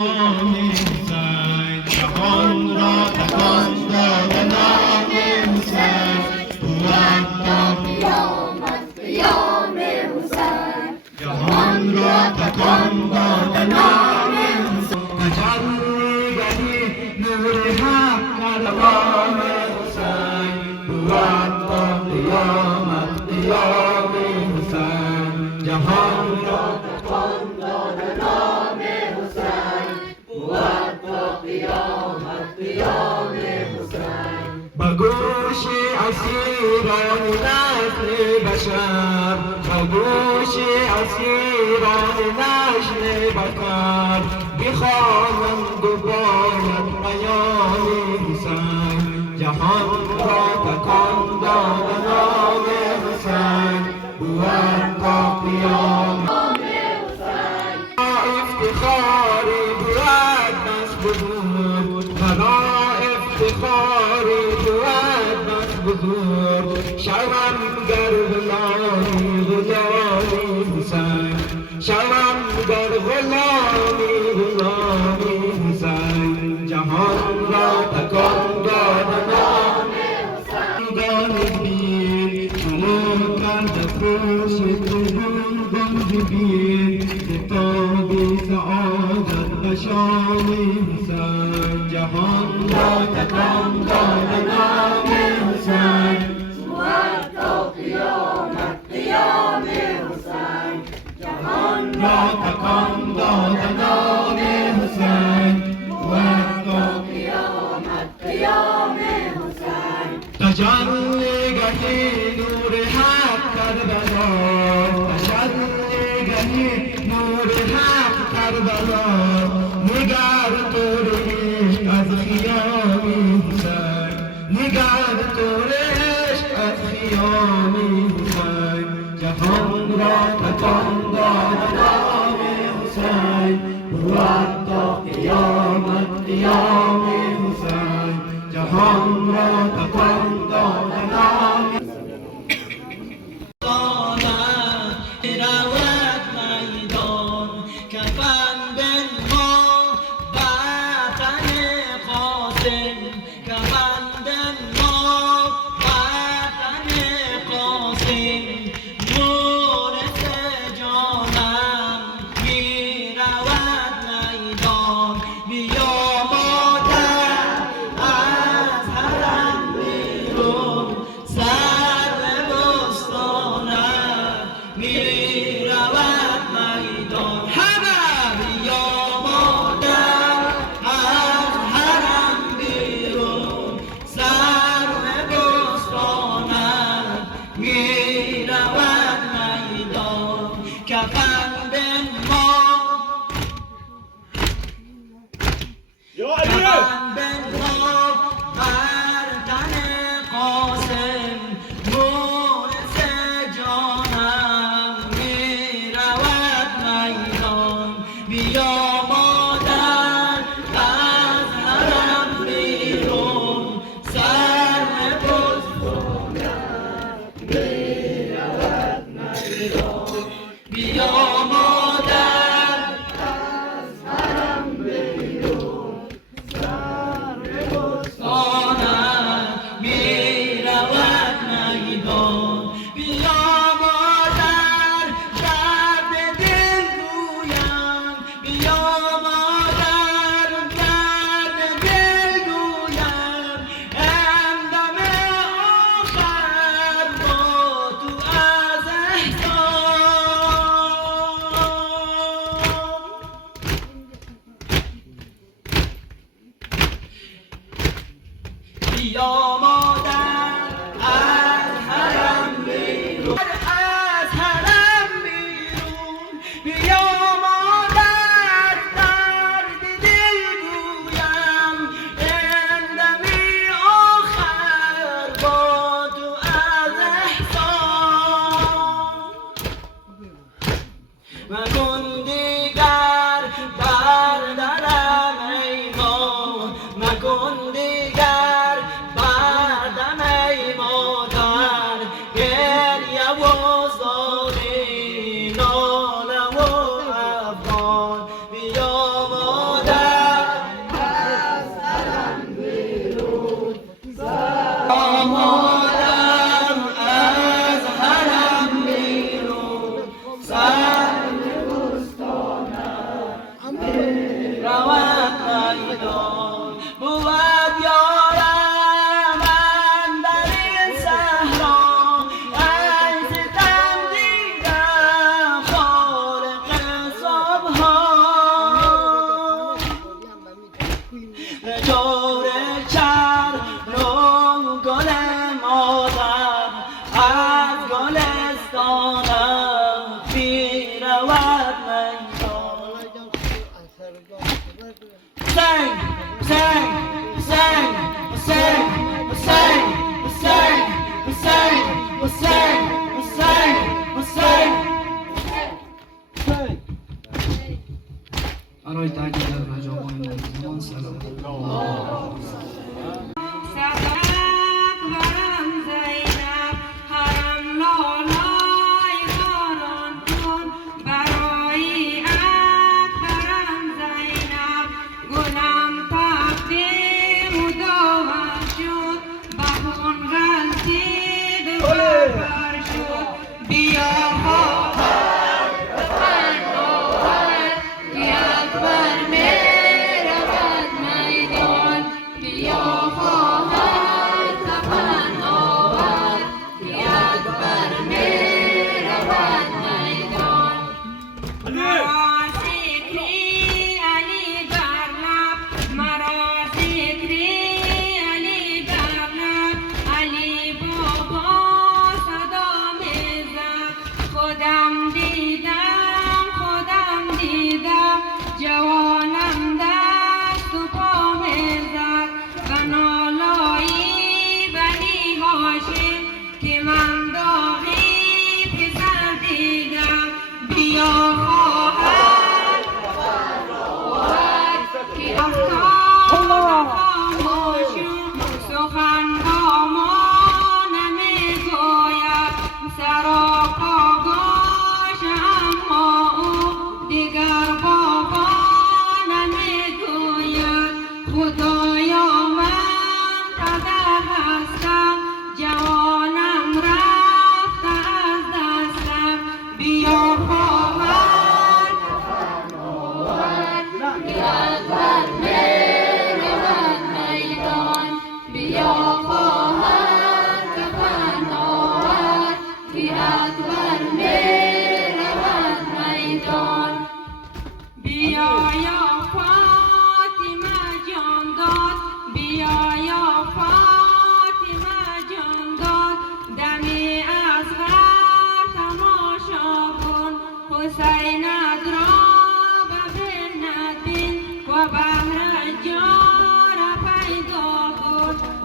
حسین جهان را تکان داد نام حسین بود تا قیامت قیام حسین جهان را تکان داد نام حسین تجلی گری نور حق قلبان حسین بود تا قیامت قیام حسین جهان را تکان داد نام حسین بود تا قیامت قیام حسین به گوش اسیران نسل بشر به گوش اسیران نسل بشر بخوانند و باید پیام حسین جهان را تکان داد نام حسین بود تا قیامت افتخاری بود بس بزرگ فلا افتخاری بود بس بزرگ شوم در غلامی غلامی حسین شوم در غلامی غلامی حسین جهان را تکان داد نام حسین بین شما کرد خوش دلون گنج بین کتابی سعادت و شام حسین جهان را تکان داد نام حسین بود تا قیامت قیام حسین جهان را تکان داد نام حسین بود تا قیامت قیام حسین تجلی گهی نور حق کربلا تجلی گهی نور حق کربلا نگر تو عشق از خیام حسین نگر تو عشق از خیام حسین جهان را تکان داد نام حسین بود تا قیامت قیام حسین جهان را تکان داد نام رود میدان کفن بنما وطن قاسم کفن بنما وطن قاسم نور جانم میرود میدان بیا مادر از حرم بیرون سر بستانم میرود میدان همه بیا مادر از حرم بیرون سر بستانم میرود میدان کفن بنما کفن بنما بر تن قاسم مونس جانم میرود میدان بیا مادر از حرم بیرون سر بستانم میرود میدان بیا مادر از حرم بیرون سر بستانم میرود میدان بیا مادر درد دل گویم بیا مادر درد دل گویم همدم آخر با تو از احسان بیا مادر از حرم بیرون از حرم بیرون بیا مادر درد دل گویم همدمی آخر با تو از احسان مکن دیگر بر درم ایمان مکن دیگر بر دم ای مادر گریه و زاری ناله و افغان بیا مادر برای تاکید رجاء این زمان سلام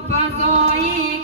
فضایی